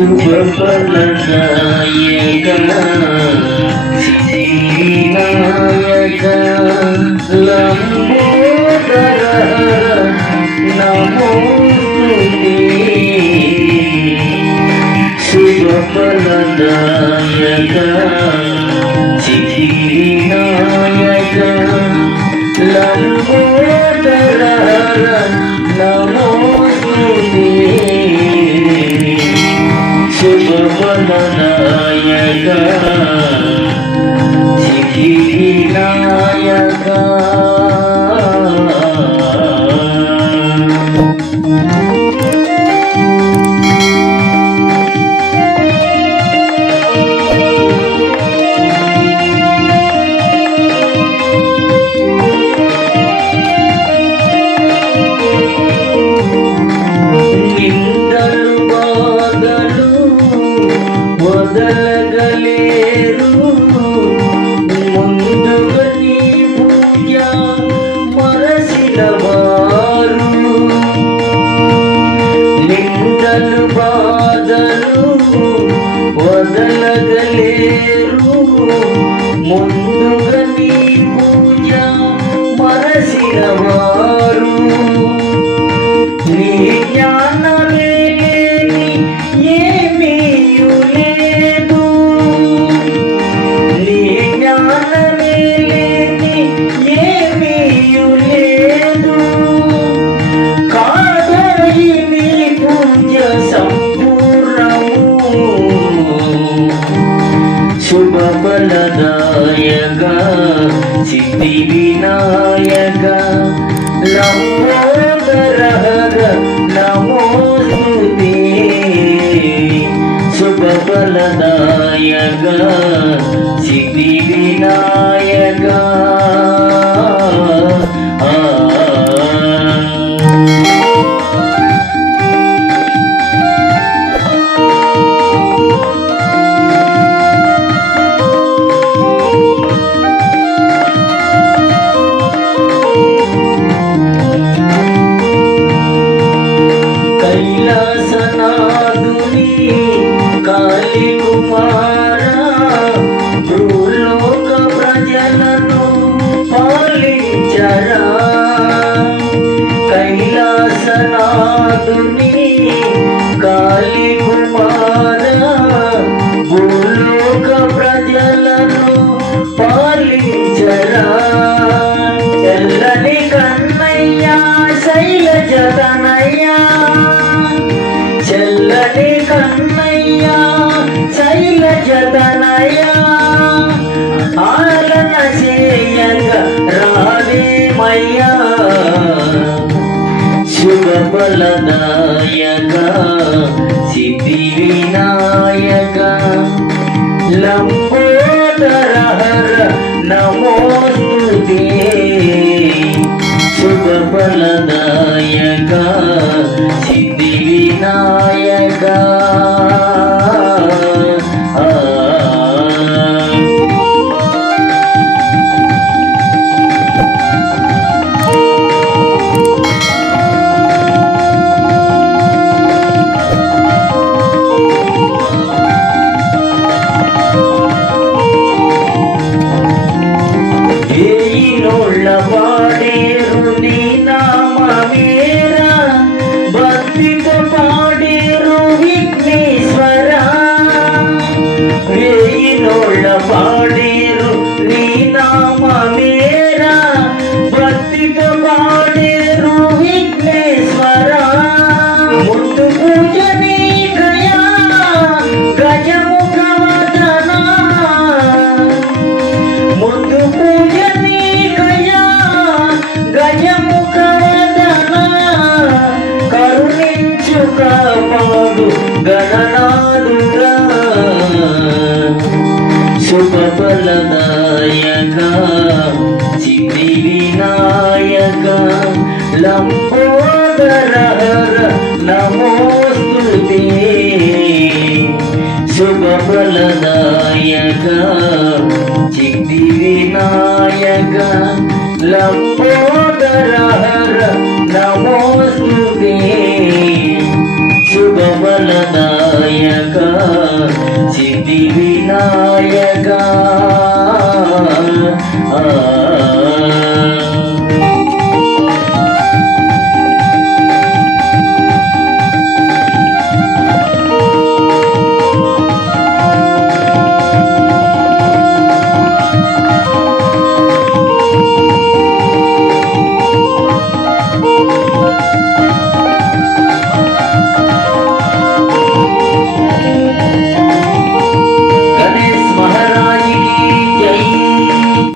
శుభఫలదాయక సిద్ధినాయక లంబోదర నమో శుభఫలదాయక సిద్ధినాయక లంబోదర నమో నాయక సిద్ధినాయక মন্দ సిద్ధి వినాయక లంబోదరహర నమోస్తుతే శుభఫలదాయక సిద్ధి వినాయక శుభఫలదాయక సిద్ధి వినాయక. లంబోదర నమోస్తుతే శుభఫలదాయక సిద్ధి వినాయక. పాడేరు నీ నామమేరా భక్తితో పాడేరు విఘ్నేశ్వర వేయినోళ్ళ పాడేరు శుభఫలదాయక సిద్ధి వినాయక లంబోదర నమోస్తుతే శుభఫలదాయక సిద్ధి వినాయక లంబోదర